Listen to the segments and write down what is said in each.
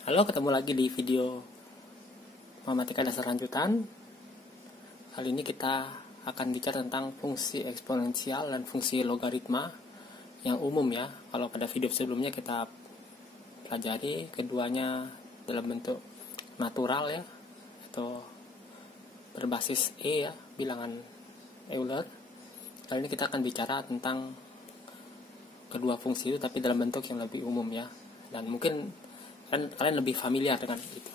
Halo, ketemu lagi di video matematika dasar lanjutan. Kali ini kita akan bicara tentang fungsi eksponensial dan fungsi logaritma yang umum ya. Kalau pada video sebelumnya kita pelajari keduanya dalam bentuk natural ya, atau berbasis E ya, bilangan Euler. Kali ini kita akan bicara tentang kedua fungsi itu tapi dalam bentuk yang lebih umum ya. Dan mungkin kan kalian lebih familiar dengan itu.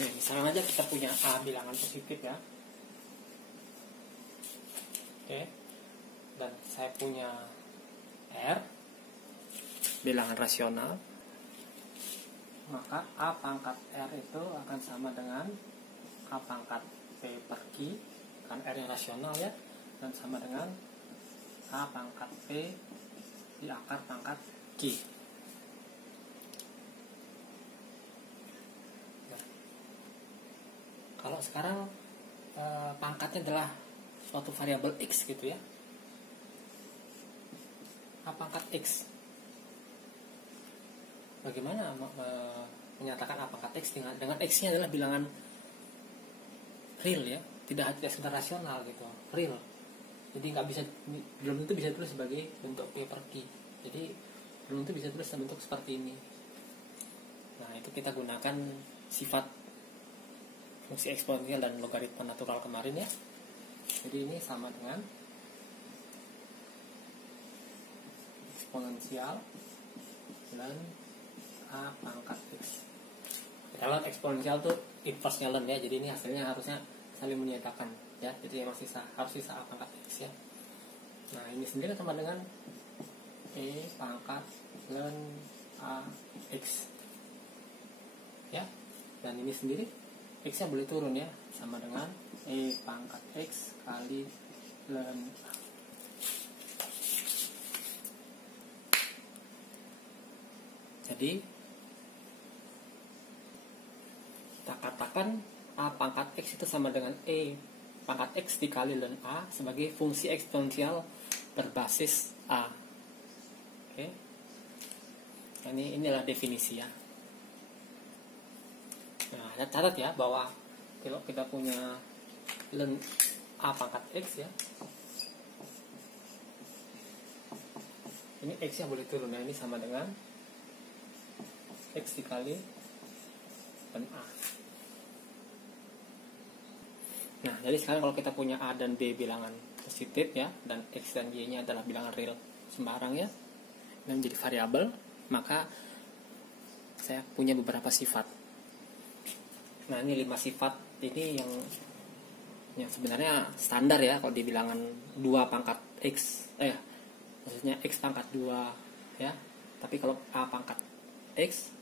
Nah, misalnya aja kita punya A bilangan positif ya. Oke. Dan saya punya R bilangan rasional. Maka A pangkat R itu akan sama dengan A pangkat P per Q, kan R yang rasional ya, dan sama dengan A pangkat P di akar pangkat Q. Kalau sekarang pangkatnya adalah suatu variabel X gitu ya. A pangkat X. Bagaimana menyatakan A pangkat X dengan X-nya adalah bilangan real ya, tidak sekedar rasional gitu, real. Jadi belum tentu bisa tulis sebagai bentuk P per Q. Jadi belum tentu bisa tulis dalam bentuk seperti ini. Nah, itu kita gunakan sifat fungsi eksponensial dan logaritma natural kemarin ya. Jadi ini sama dengan eksponensial dan A pangkat X. Kalau eksponensial tuh inverse-nya ln ya. Jadi ini hasilnya harusnya saling menyatakan ya. Jadi harus sisa A pangkat X ya. Nah, ini sendiri sama dengan E pangkat ln A X. Ya. Dan ini sendiri X-nya boleh turun ya, sama dengan E pangkat X kali ln A. Jadi kita katakan A pangkat X itu sama dengan E pangkat X dikali ln A sebagai fungsi eksponensial berbasis A. Oke. Nah, inilah definisi ya. Nah, catat ya bahwa kalau kita punya ln A pangkat X ya, ini X nya boleh turun. Nah, ini sama dengan X dikali ln A. Nah, jadi sekarang kalau kita punya A dan B bilangan positif ya, dan X dan Y nya adalah bilangan real sembarang ya, dan menjadi variabel, maka saya punya beberapa sifat. Nah, ini 5 sifat ini yang sebenarnya standar ya kalau di bilangan 2 pangkat X, maksudnya X pangkat 2 ya. Tapi kalau A pangkat X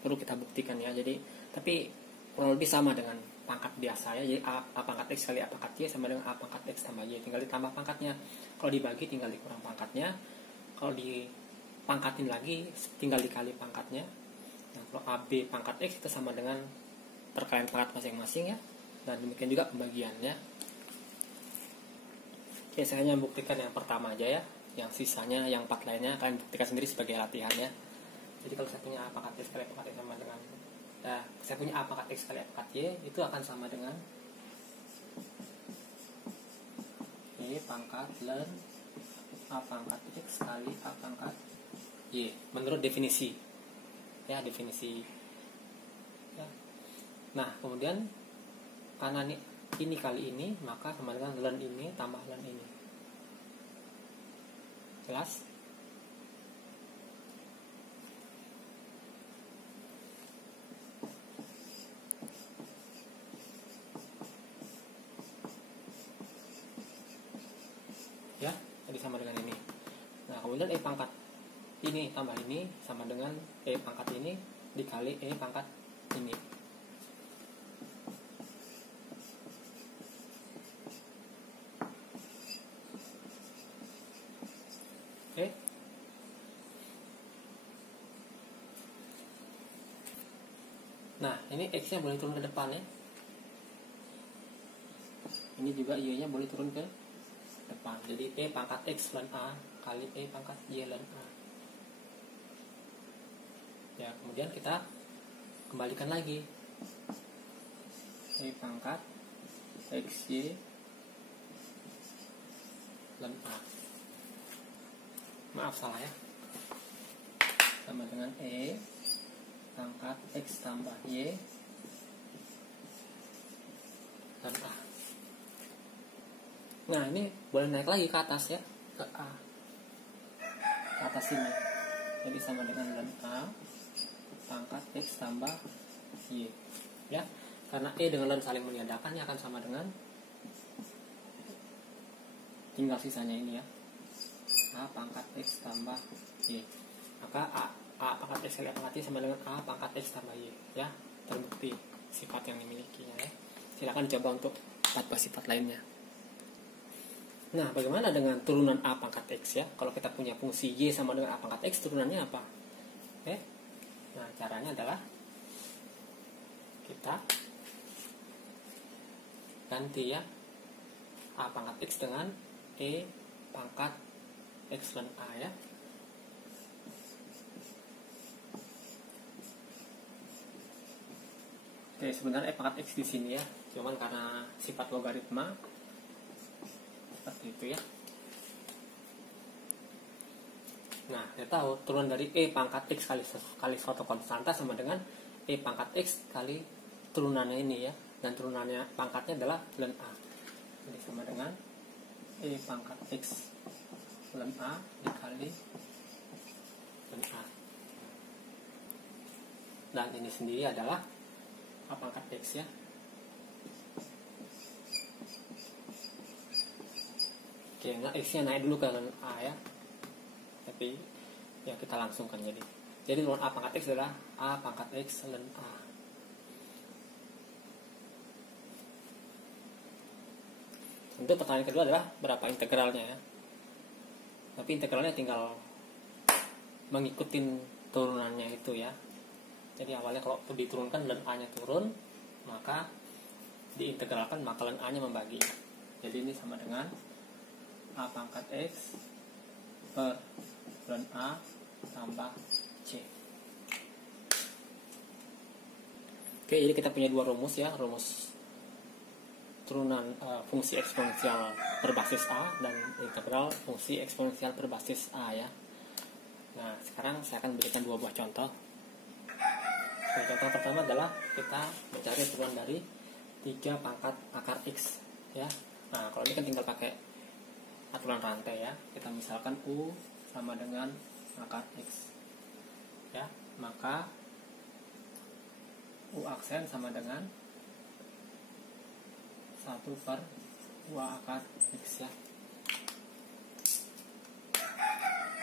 perlu kita buktikan ya. Jadi tapi kurang lebih sama dengan pangkat biasa ya. Jadi A pangkat X kali A pangkat Y sama dengan A pangkat X tambah Y, tinggal ditambah pangkatnya. Kalau dibagi tinggal dikurang pangkatnya. Kalau dipangkatin lagi tinggal dikali pangkatnya. Nah, kalau AB pangkat X itu sama dengan perkalian pangkat masing-masing ya, dan demikian juga pembagiannya. Oke, saya hanya buktikan yang pertama aja ya, yang sisanya, yang 4 lainnya kalian buktikan sendiri sebagai latihan ya. Jadi kalau saya punya A pangkat X kali A pangkat Y sama dengan saya punya A pangkat X kali A pangkat Y itu akan sama dengan Y pangkat ln A pangkat X kali A pangkat Y menurut definisi ya, definisi ya. Nah, kemudian karena ini kali ini, maka sama dengan ln ini tambah ln ini. Jelas? Ya, jadi sama dengan ini. Nah, kemudian E pangkat ini tambah ini sama dengan E pangkat ini dikali E pangkat ini. Oke. Nah, ini X-nya boleh turun ke depan ya. Ini juga Y-nya boleh turun ke depan. Jadi E pangkat X ln A kali E pangkat Y ln A. Ya, kemudian kita kembalikan lagi E pangkat XY ln A. Maaf, salah ya. Sama dengan E pangkat X tambah Y ln A. Nah, ini boleh naik lagi ke atas ya, ke A, ke atas sini. Jadi sama dengan ln A pangkat X tambah Y ya. Karena E dengan ln saling meniadakan, akan sama dengan, tinggal sisanya ini ya, A pangkat X tambah Y. Maka A pangkat X kali A pangkat Y sama dengan A pangkat X tambah Y ya. Terbukti sifat yang dimilikinya ya. Silakan coba untuk 4 buah sifat lainnya. Nah, bagaimana dengan turunan A pangkat X ya? Kalau kita punya fungsi Y sama dengan A pangkat X, turunannya apa? Nah, caranya adalah kita ganti ya A pangkat X dengan E pangkat X ln A ya. Oke, sebenarnya E pangkat X di sini ya, cuman karena sifat logaritma seperti itu ya. Nah, kita tahu turunan dari E pangkat X kali suatu konstanta sama dengan E pangkat X kali turunannya ini ya. Dan turunannya pangkatnya adalah ln A. Jadi sama dengan E pangkat X ln A dikali ln A. Dan ini sendiri adalah A pangkat X ya. Oke, nah X-nya naik dulu ke ln A ya. Tapi ya kita langsungkan jadi turunan A pangkat X adalah A pangkat X ln A. Tentu pertanyaan kedua adalah berapa integralnya ya. Tapi integralnya tinggal mengikuti turunannya itu ya. Jadi awalnya kalau diturunkan ln A nya turun, maka diintegralkan maka ln A nya membagi. Jadi ini sama dengan A pangkat X per ln A tambah C. Oke, jadi kita punya dua rumus ya, rumus turunan fungsi eksponensial berbasis A dan integral fungsi eksponensial berbasis A ya. Nah, sekarang saya akan berikan dua buah contoh. Contoh pertama adalah kita mencari turunan dari 3 pangkat akar X ya. Nah, kalau ini kan tinggal pakai aturan rantai ya. Kita misalkan U sama dengan akar X ya, maka U aksen sama dengan 1 per 2 akar X ya.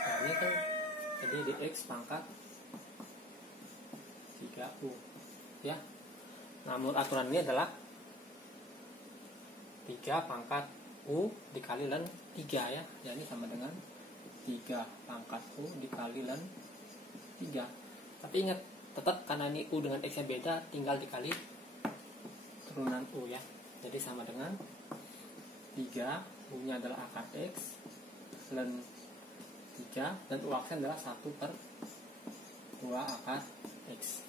Nah, ini kan jadi di X pangkat 3U ya. Nah, menurut aturan ini adalah 3 pangkat U dikali ln 3 ya. Jadi sama dengan 3 pangkat U dikali ln 3. Tapi ingat, tetap karena ini U dengan X nya beda, tinggal dikali turunan U ya. Jadi sama dengan 3, U nya adalah akar X ln 3, dan U aksen adalah 1 per 2 akar X.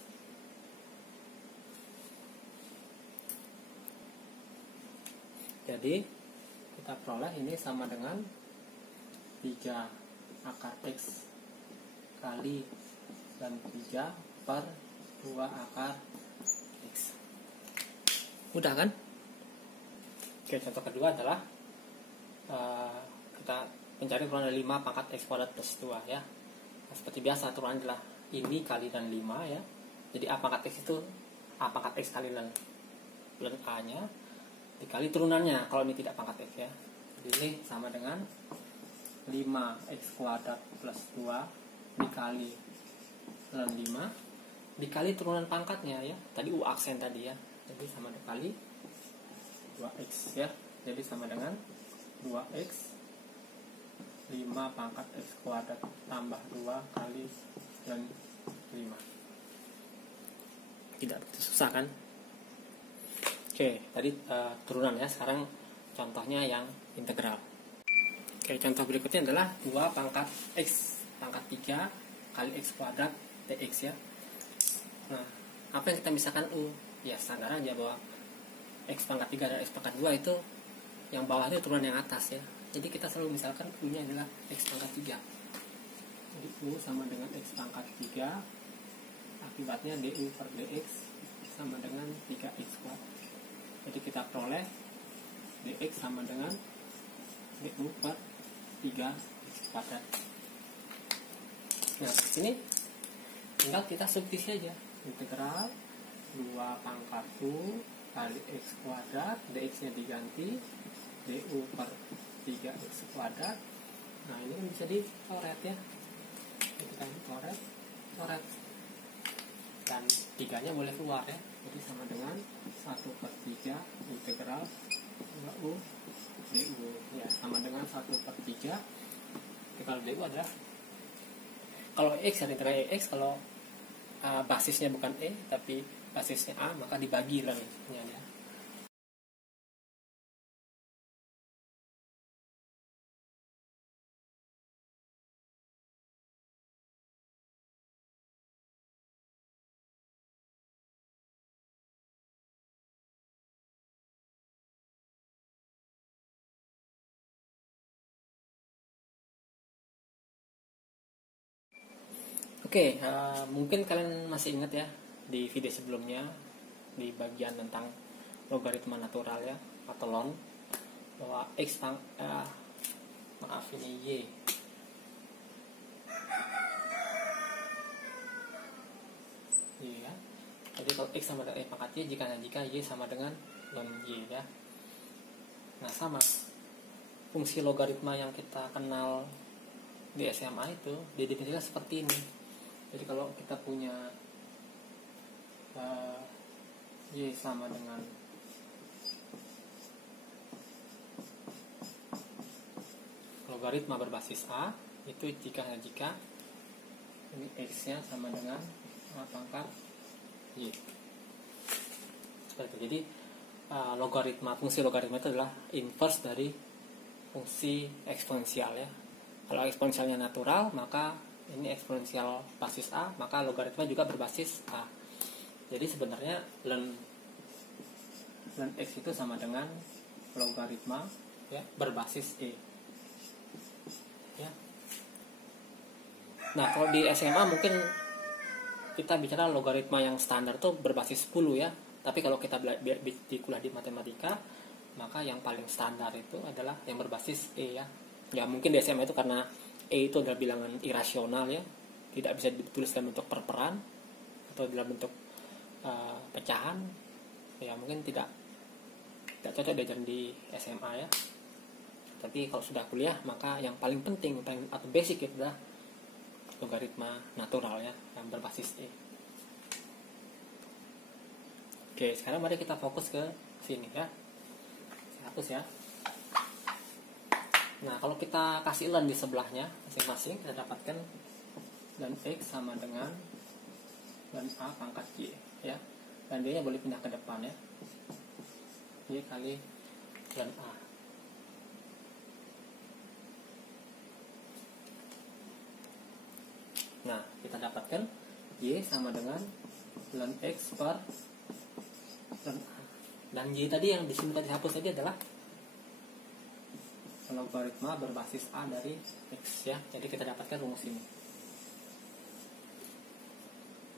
Jadi kita peroleh ini sama dengan 3 akar X kali dan 3 per 2 akar X. Mudah kan? Oke, contoh kedua adalah kita mencari turunan dari 5 pangkat X kuadrat plus 2 ya. Nah, seperti biasa turunan adalah ini kali dan 5 ya. Jadi A pangkat X itu A pangkat X kali ln A nya dikali turunannya kalau ini tidak pangkat X ya. Jadi ini sama dengan 5x kuadrat plus 2 dikali ln 5 dikali turunan pangkatnya ya. Tadi U aksen tadi ya. Jadi sama dikali 2x ya. Jadi sama dengan 2x 5 pangkat X kuadrat tambah 2 kali ln 5. Tidak begitu susah kan? Oke, tadi turunan ya. Sekarang contohnya yang integral. Oke, contoh berikutnya adalah 2 pangkat X pangkat 3 kali X kuadrat dx ya. Nah, apa yang kita misalkan U? Ya standar aja bahwa X pangkat 3 dan X pangkat 2 itu yang bawah itu turunan yang atas ya. Jadi kita selalu misalkan U-nya adalah X pangkat 3. Jadi U sama dengan X pangkat 3. Akibatnya DU per DX sama dengan 3X kuadrat. Jadi kita peroleh DX sama dengan DU per 3X kuadrat. Nah, di sini tinggal kita substitusi aja. Integral 2 pangkat U kali X kuadrat, DX nya diganti DU per 3X kuadrat. Nah, ini kan bisa dicoret ya. Kita coret dan 3 nya boleh keluar ya. Jadi sama dengan 1/3 integral 2U DU ya, sama dengan 1/3. Kalau DU adalah, kalau X ya integral X, kalau basisnya bukan E tapi basisnya A, maka dibagi lah ya. Oke, mungkin kalian masih ingat ya di video sebelumnya di bagian tentang logaritma natural ya, atau ln, bahwa X maaf ini Y. Ya. Jadi kalau X sama dengan pangkat Y jika Y sama dengan ln Y ya. Nah, sama fungsi logaritma yang kita kenal di SMA itu didefinisikan seperti ini. Jadi kalau kita punya Y sama dengan logaritma berbasis A, itu jika ini X nya sama dengan A pangkat Y. Seperti itu. Jadi fungsi logaritma itu adalah inverse dari fungsi eksponensial ya. Kalau eksponensialnya natural, maka ini eksponensial basis A, maka logaritma juga berbasis A. Jadi sebenarnya ln X itu sama dengan logaritma ya berbasis E. Ya. Nah, kalau di SMA mungkin kita bicara logaritma yang standar tuh berbasis 10 ya. Tapi kalau kita di kuliah di matematika, maka yang paling standar itu adalah yang berbasis E ya. Ya mungkin di SMA itu karena E itu adalah bilangan irasional ya, tidak bisa ditulis dalam bentuk perperan atau dalam bentuk pecahan, ya mungkin tidak cocok diajarin di SMA ya. Tapi kalau sudah kuliah, maka yang paling penting atau basic itu adalah logaritma natural ya, yang berbasis E. Oke, sekarang mari kita fokus ke sini ya. Saya hapus ya. Nah, kalau kita kasih ln di sebelahnya masing-masing, kita dapatkan ln X sama dengan ln A pangkat Y ya. Dan dia boleh pindah ke depan ya. Y kali ln A. Nah, kita dapatkan Y sama dengan ln X per ln A. Dan Y tadi yang di sini tadi hapus tadi adalah logaritma berbasis A dari X ya. Jadi kita dapatkan rumus ini.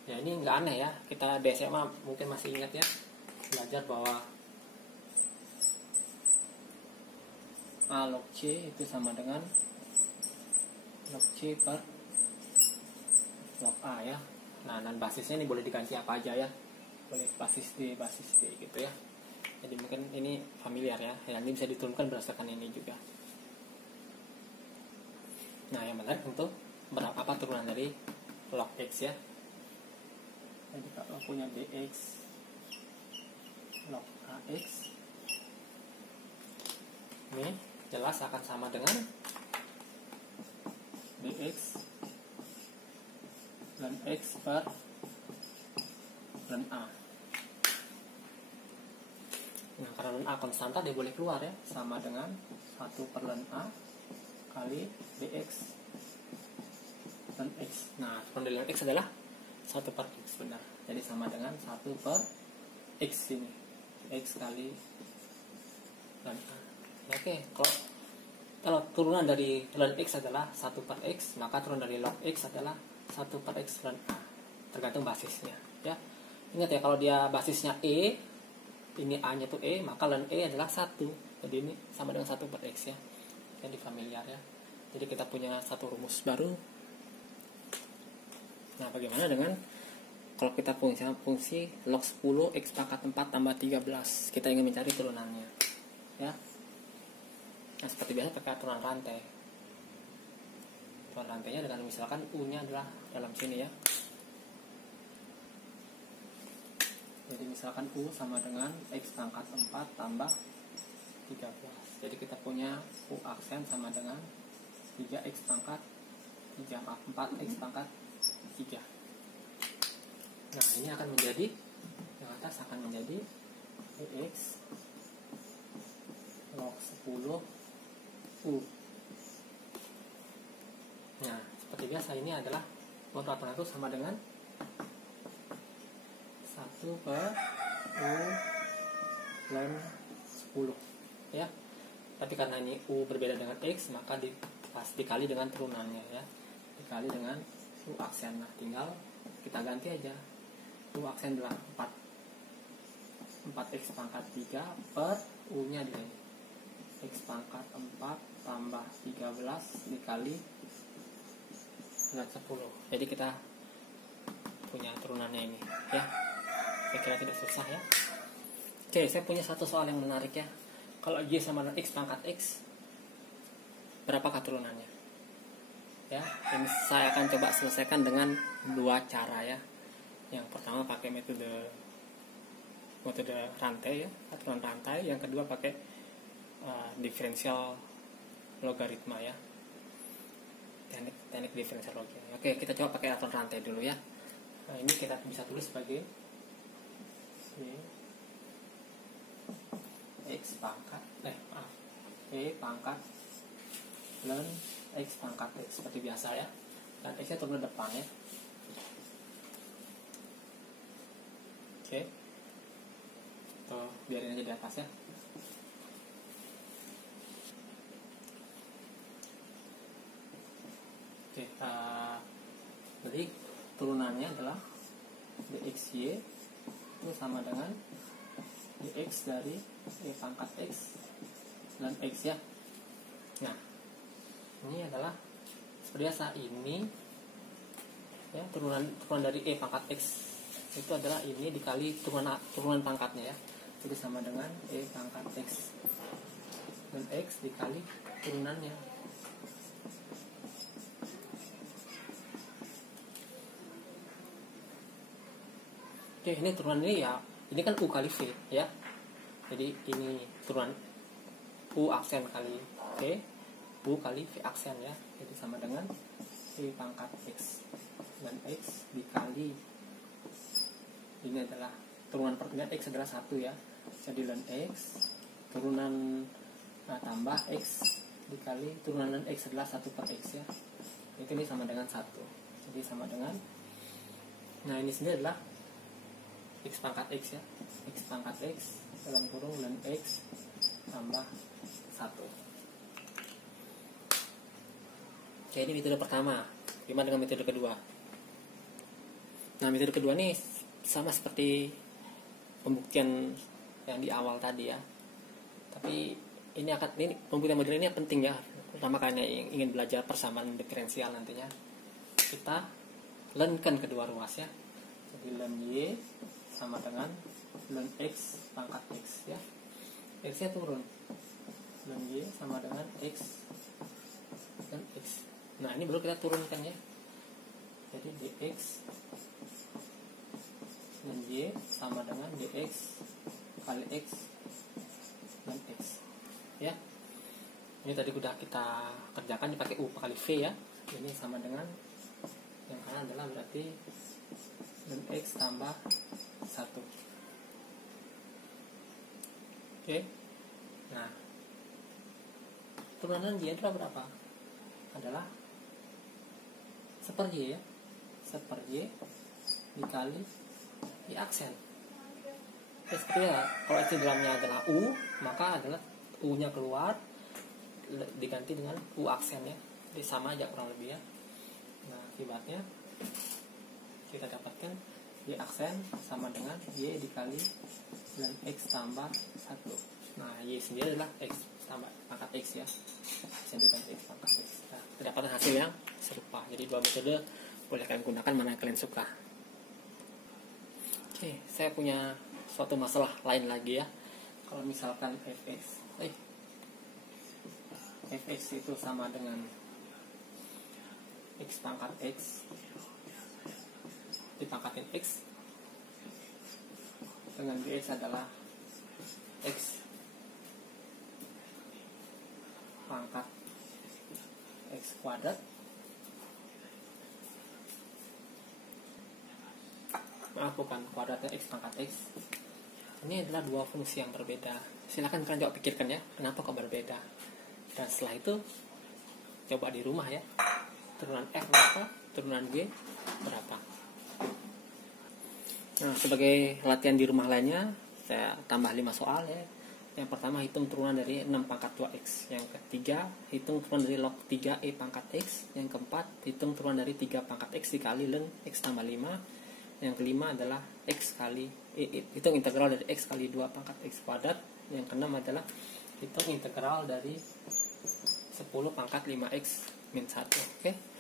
Ya, ini nggak aneh ya. Kita di SMA mungkin masih ingat ya, belajar bahwa A log C itu sama dengan log C per log A ya. Nah, dan basisnya ini boleh diganti apa aja ya. Boleh basis D, basis D gitu ya. Jadi mungkin ini familiar ya. Ya, ini bisa diturunkan berdasarkan ini juga. Nah, yang menarik untuk apa turunan dari log X ya. Jadi kalau punya dx log AX, ini jelas akan sama dengan dx ln X per ln A. Nah, karena ln A konstanta dia boleh keluar ya, sama dengan 1 per ln A kali dx ln X. Nah, turunan dari ln X adalah 1 per X, benar. Jadi sama dengan 1 per X ini, X kali ln A. Oke, kalau turunan dari ln X adalah 1 per X, maka turunan dari log X adalah 1 per X ln A, tergantung basisnya ya. Ingat ya, kalau dia basisnya E, ini A nya tuh E, maka ln E adalah 1. Jadi ini sama dengan 1 per X ya. Jadi familiar ya. Jadi kita punya satu rumus baru. Nah, bagaimana dengan kalau kita punya fungsi log 10 X pangkat 4 tambah 13, kita ingin mencari turunannya ya. Nah, seperti biasa pakai aturan rantai. Aturan rantainya dengan misalkan U nya adalah dalam sini ya. Jadi misalkan U sama dengan X pangkat 4 tambah 13. Jadi kita punya U aksen sama dengan 3X pangkat 4X pangkat 3. Nah, ini akan menjadi, yang atas akan menjadi X log 10 U. Nah, seperti biasa ini adalah peraturan itu sama dengan 1 per U ln 10 ya. Tapi karena ini U berbeda dengan X, maka dikali dengan turunannya ya, dikali dengan U aksen. Nah, tinggal kita ganti aja. U aksen adalah 4X pangkat 3 per U nya di sini X pangkat 4 tambah 13 dikali dengan 10. Jadi kita punya turunannya ini ya. Saya kira tidak susah ya. Oke, saya punya satu soal yang menarik ya. Kalau Y sama dengan X pangkat X, berapakah turunannya? Ya, ini saya akan coba selesaikan dengan dua cara ya. Yang pertama pakai metode rantai ya, aturan rantai. Yang kedua pakai diferensial logaritma ya, teknik diferensial logaritma. Oke, kita coba pakai aturan rantai dulu ya. Nah, ini kita bisa tulis sebagai X pangkat E pangkat ln X pangkat X seperti biasa ya, dan X nya turun ke depan ya. Oke, tuh biarin aja di atas ya. Oke, jadi turunannya adalah dxy itu sama dengan dx dari E pangkat X dan X ya. Nah, ini adalah seperti biasa, ini ya, turunan dari E pangkat X itu adalah ini dikali turunan pangkatnya ya. Jadi sama dengan E pangkat X dan X dikali turunannya. Oke, ini turunan ini ya, ini kan U kali V ya. Jadi ini turunan U aksen kali V, U kali V aksen ya. Jadi sama dengan E pangkat X dan X dikali, ini adalah turunan pertemuan X adalah 1 ya. Jadi ln X turunan tambah X dikali turunan ln X adalah 1 per X ya. Itu ini sama dengan 1. Jadi sama dengan, nah ini sendiri adalah X pangkat X ya. X pangkat X dalam kurung ln X tambah 1. Oke, ini metode pertama. Gimana dengan metode kedua? Nah, metode kedua nih sama seperti pembuktian yang di awal tadi ya. Tapi ini pembuktian model ini penting ya. Pertama kalian yang ingin belajar persamaan diferensial nantinya, kita ln-kan kedua ruas ya. Jadi ln Y sama dengan ln X pangkat X ya. X nya turun. Ln Y sama dengan X dan X. Nah, ini baru kita turunkan ya. Jadi dx dan Y sama dengan dx kali X dan X ya. Ini tadi sudah kita kerjakan dipakai U kali V ya. Ini sama dengan, yang kanan adalah berarti dan X tambah 1. Oke. Nah, turunan Y adalah berapa? Adalah 1/Y ya. 1/Y dikali I aksen. Seperti ya, kalau X di dalamnya adalah U, maka adalah U-nya keluar diganti dengan U aksen ya. Jadi sama aja kurang lebih ya. Nah, akibatnya kita dapatkan Y aksen sama dengan Y dikali dan X tambah 1. Nah, Y sendiri adalah X tambah pangkat X ya. Aksen diganti X pangkat X. Nah, terdapat hasil yang serupa. Jadi dua metode boleh kalian gunakan mana yang kalian suka. Oke, saya punya suatu masalah lain lagi ya. Kalau misalkan fx itu sama dengan x pangkat x dipangkatin x dengan bx adalah x pangkat x kuadrat. Maaf, bukan kuadratnya x pangkat x. Ini adalah dua fungsi yang berbeda. Silahkan kalian coba pikirkan ya, kenapa kok berbeda. Dan setelah itu coba di rumah ya, turunan f berapa, turunan g berapa. Nah, sebagai latihan di rumah lainnya, saya tambah 5 soal ya. Yang pertama, hitung turunan dari 6 pangkat 2x. Yang ketiga, hitung turunan dari log 3e pangkat x. Yang keempat, hitung turunan dari 3 pangkat x dikali ln x tambah 5. Yang kelima adalah x kali hitung integral dari x kali 2 pangkat x kuadrat. Yang keenam adalah hitung integral dari 10 pangkat 5x min 1. Oke.